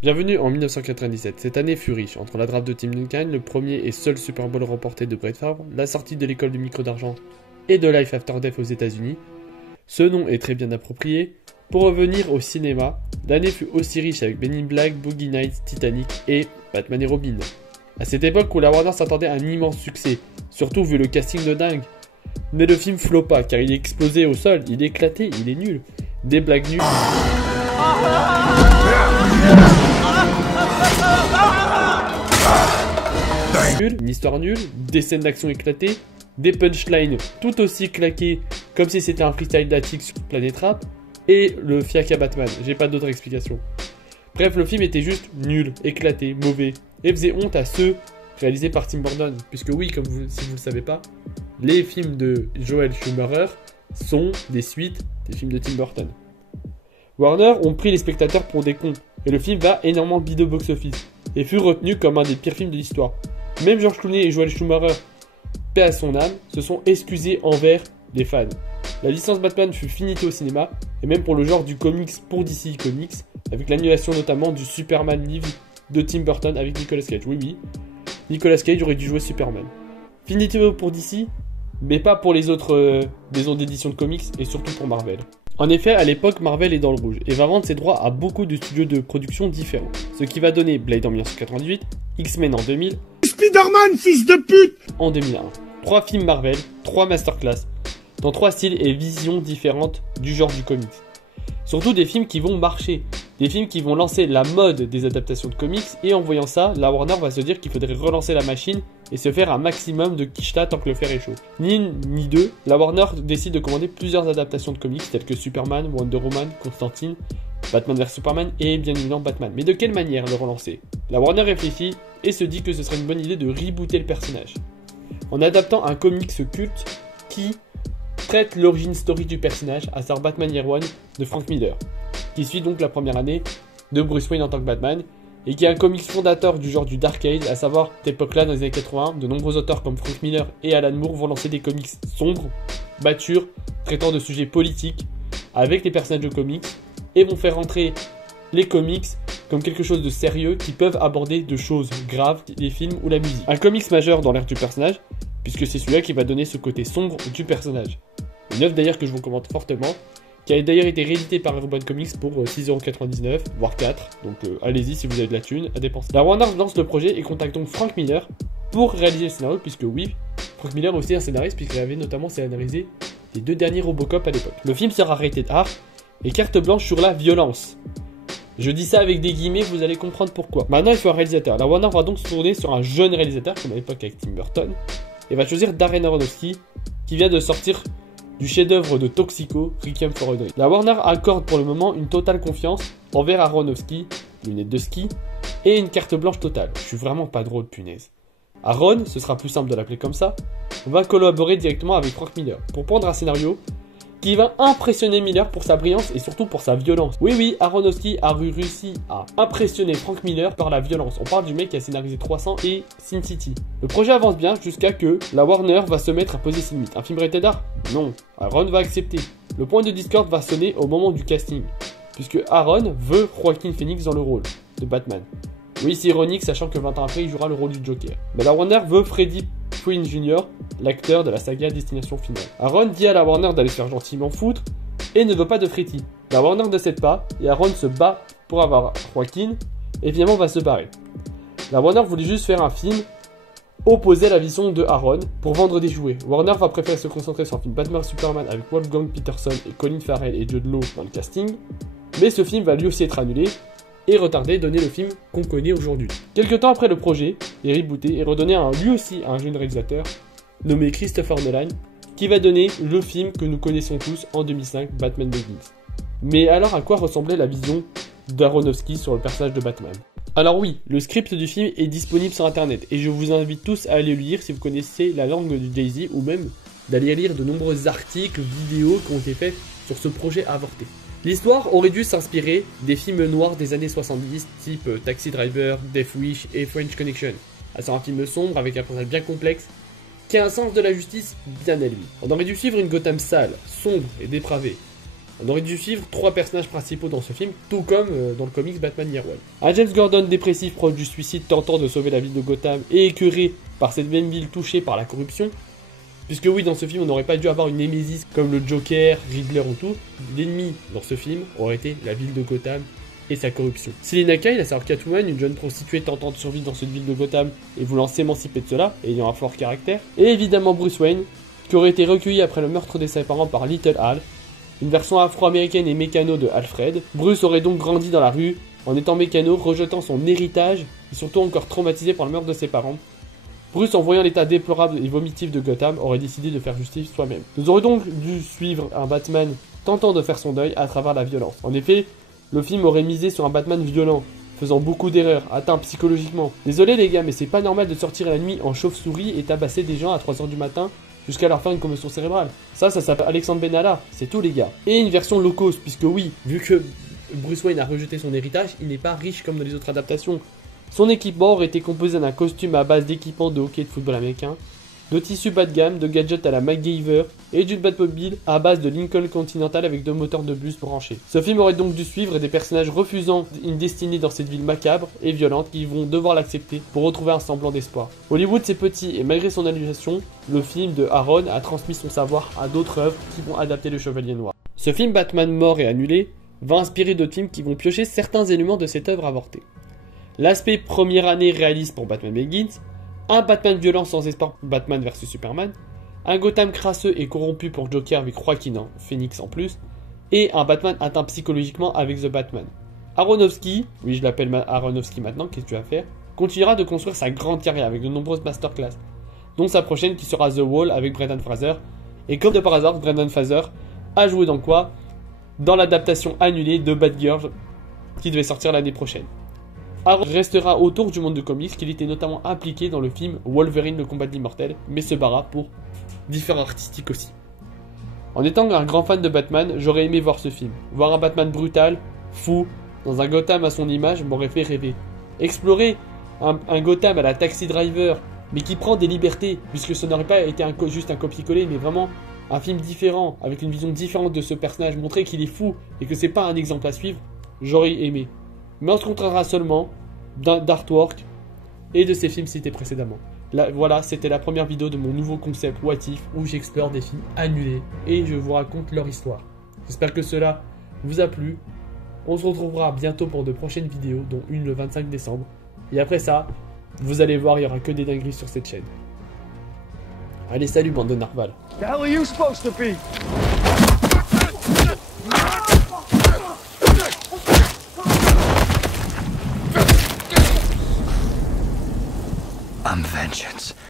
Bienvenue en 1997. Cette année fut riche, entre la draft de Tim Duncan, le premier et seul Super Bowl remporté de Brett Favre, la sortie de l'école du micro d'argent et de Life After Death aux États-Unis. Ce nom est très bien approprié. Pour revenir au cinéma, l'année fut aussi riche avec Men in Black, Boogie Nights, Titanic et Batman et Robin. À cette époque où la Warner s'attendait à un immense succès, surtout vu le casting de dingue. Mais le film floppa car il est explosé au sol, il est éclaté, il est nul. Des blagues nulles. Une histoire nulle, des scènes d'action éclatées, des punchlines tout aussi claquées comme si c'était un freestyle d'Attic sur Planet Rap, et le fiac à Batman, j'ai pas d'autre explication. Bref, le film était juste nul, éclaté, mauvais, et faisait honte à ceux réalisés par Tim Burton, puisque oui, si vous le savez pas, les films de Joel Schumacher sont des suites des films de Tim Burton. Warner ont pris les spectateurs pour des cons, et le film va énormément bide au box-office, et fut retenu comme un des pires films de l'histoire. Même George Clooney et Joel Schumacher, paix à son âme, se sont excusés envers les fans. La licence Batman fut finitée au cinéma, et même pour le genre du comics pour DC Comics, avec l'annulation notamment du Superman Live de Tim Burton avec Nicolas Cage. Oui, Nicolas Cage aurait dû jouer Superman. Finitée pour DC, mais pas pour les autres maisons d'édition de comics, et surtout pour Marvel. En effet, à l'époque, Marvel est dans le rouge et va vendre ses droits à beaucoup de studios de production différents. Ce qui va donner Blade en 1998, X-Men en 2000, Spider-Man, fils de pute, en 2001. 3 films Marvel, 3 masterclass, dans 3 styles et visions différentes du genre du comics. Surtout des films qui vont marcher, des films qui vont lancer la mode des adaptations de comics, et en voyant ça, la Warner va se dire qu'il faudrait relancer la machine et se faire un maximum de quicheta tant que le fer est chaud. Ni une ni deux, la Warner décide de commander plusieurs adaptations de comics telles que Superman, Wonder Woman, Constantine, Batman vs Superman et bien évidemment Batman. Mais de quelle manière le relancer? La Warner réfléchit et se dit que ce serait une bonne idée de rebooter le personnage en adaptant un comics culte qui traite l'origine story du personnage, à savoir Batman Year One de Frank Miller, qui suit donc la première année de Bruce Wayne en tant que Batman, et qui est un comics fondateur du genre du Dark Age, à savoir, cette époque-là, dans les années 80, de nombreux auteurs comme Frank Miller et Alan Moore vont lancer des comics sombres, matures, traitant de sujets politiques, avec les personnages de comics, et vont faire entrer les comics comme quelque chose de sérieux qui peuvent aborder de choses graves, les films ou la musique. Un comics majeur dans l'ère du personnage, puisque c'est celui-là qui va donner ce côté sombre du personnage. Une œuvre d'ailleurs que je vous recommande fortement, qui a d'ailleurs été rééditée par Urban Comics pour 6,99€, voire 4, donc allez-y si vous avez de la thune à dépenser. La Warner lance le projet et contacte donc Frank Miller pour réaliser le scénario, puisque oui, Frank Miller est aussi un scénariste, puisqu'il avait notamment scénarisé les 2 derniers Robocop à l'époque. Le film sera rated R et carte blanche sur la violence. Je dis ça avec des guillemets, vous allez comprendre pourquoi. Maintenant, il faut un réalisateur. La Warner va donc se tourner sur un jeune réalisateur, comme à l'époque avec Tim Burton, et va choisir Darren Aronofsky, qui vient de sortir du chef-d'œuvre de Toxico, Requiem for a Dream. La Warner accorde pour le moment une totale confiance envers Aronofsky, lunettes de ski, et une carte blanche totale. Je suis vraiment pas drôle, punaise. Aaron, ce sera plus simple de l'appeler comme ça, va collaborer directement avec Frank Miller pour prendre un scénario qui va impressionner Miller pour sa brillance et surtout pour sa violence. Oui, Aronofsky a réussi à impressionner Frank Miller par la violence. On parle du mec qui a scénarisé 300 et Sin City. Le projet avance bien jusqu'à que la Warner va se mettre à poser ses limites. Un film rated R? Non. Aaron va accepter. Le point de discorde va sonner au moment du casting, puisque Aaron veut Joaquin Phoenix dans le rôle de Batman. Oui, c'est ironique, sachant que 20 ans après, il jouera le rôle du Joker. Mais la Warner veut Freddie Prinze Jr., l'acteur de la saga Destination Finale. Aaron dit à la Warner d'aller se faire gentiment foutre et ne veut pas de Freddy. La Warner ne cède pas et Aaron se bat pour avoir Joaquin et finalement va se barrer. La Warner voulait juste faire un film opposé à la vision de Aaron pour vendre des jouets. Warner va préférer se concentrer sur un film Batman Superman avec Wolfgang Peterson et Colin Farrell et Jude Law dans le casting, mais ce film va lui aussi être annulé et retardé, donner le film qu'on connaît aujourd'hui. Quelques temps après le projet est rebooté et redonné lui aussi à un jeune réalisateur nommé Christopher Nolan, qui va donner le film que nous connaissons tous en 2005, Batman Begins. Mais alors à quoi ressemblait la vision d'Aronofsky sur le personnage de Batman? Alors oui, le script du film est disponible sur internet et je vous invite tous à aller le lire si vous connaissez la langue du Daisy ou même d'aller lire de nombreux articles, vidéos qui ont été faits sur ce projet avorté. L'histoire aurait dû s'inspirer des films noirs des années 70 type Taxi Driver, Death Wish et French Connection. C'est un film sombre avec un personnage bien complexe qui a un sens de la justice bien élevé. On aurait dû suivre une Gotham sale, sombre et dépravée, On aurait dû suivre 3 personnages principaux dans ce film, tout comme dans le comics Batman Year One. Un James Gordon dépressif proche du suicide tentant de sauver la ville de Gotham et écœuré par cette même ville touchée par la corruption. Puisque oui, dans ce film, on n'aurait pas dû avoir une némésis comme le Joker, Riddler ou tout. L'ennemi dans ce film aurait été la ville de Gotham et sa corruption. Selina Kyle, à savoir Catwoman, une jeune prostituée tentant de survivre dans cette ville de Gotham et voulant s'émanciper de cela, ayant un fort caractère. Et évidemment Bruce Wayne, qui aurait été recueilli après le meurtre de ses parents par Little Al, une version afro-américaine et mécano de Alfred. Bruce aurait donc grandi dans la rue, en étant mécano, rejetant son héritage, et surtout encore traumatisé par le meurtre de ses parents. Bruce, en voyant l'état déplorable et vomitif de Gotham, aurait décidé de faire justice soi-même. Nous aurions donc dû suivre un Batman tentant de faire son deuil à travers la violence. En effet, le film aurait misé sur un Batman violent, faisant beaucoup d'erreurs, atteint psychologiquement. Désolé les gars, mais c'est pas normal de sortir la nuit en chauve-souris et tabasser des gens à 3h du matin jusqu'à leur faire une commotion cérébrale. Ça s'appelle Alexandre Benalla, c'est tout les gars. Et une version low cost, puisque oui, vu que Bruce Wayne a rejeté son héritage, il n'est pas riche comme dans les autres adaptations. Son équipement aurait été composé d'un costume à base d'équipements de hockey et de football américain, de tissus bas de gamme, de gadgets à la MacGyver et d'une Batmobile à base de Lincoln Continental avec 2 moteurs de bus branchés. Ce film aurait donc dû suivre des personnages refusant une destinée dans cette ville macabre et violente qui vont devoir l'accepter pour retrouver un semblant d'espoir. Hollywood c'est petit et malgré son annulation, le film de Aaron a transmis son savoir à d'autres œuvres qui vont adapter le Chevalier Noir. Ce film Batman mort et annulé va inspirer d'autres films qui vont piocher certains éléments de cette œuvre avortée. L'aspect première année réaliste pour Batman Begins, un Batman violent sans espoir pour Batman vs Superman, un Gotham crasseux et corrompu pour Joker avec Joaquin Phoenix en plus, et un Batman atteint psychologiquement avec The Batman. Aronofsky, oui je l'appelle Aronofsky maintenant, qu'est-ce que tu vas faire, continuera de construire sa grande carrière avec de nombreuses masterclass, dont sa prochaine qui sera The Wall avec Brendan Fraser, et comme de par hasard, Brendan Fraser a joué dans quoi? Dans l'adaptation annulée de Batgirl qui devait sortir l'année prochaine. Aaron restera autour du monde de comics, qu'il était notamment impliqué dans le film Wolverine le combat de l'immortel, mais se barra pour différents artistiques aussi. En étant un grand fan de Batman, j'aurais aimé voir ce film. Voir un Batman brutal, fou, dans un Gotham à son image m'aurait fait rêver. Explorer un Gotham à la Taxi Driver, mais qui prend des libertés, puisque ce n'aurait pas été juste un copier-coller, mais vraiment un film différent, avec une vision différente de ce personnage, montrer qu'il est fou et que c'est pas un exemple à suivre, j'aurais aimé. Mais on se contentera seulement d'artwork et de ces films cités précédemment. Là, voilà, c'était la première vidéo de mon nouveau concept What If où j'explore des films annulés et je vous raconte leur histoire. J'espère que cela vous a plu. On se retrouvera bientôt pour de prochaines vidéos, dont une le 25 décembre. Et après ça, vous allez voir, il n'y aura que des dingueries sur cette chaîne. Allez, salut bande de narval. The hell are you supposed to be? I'm vengeance.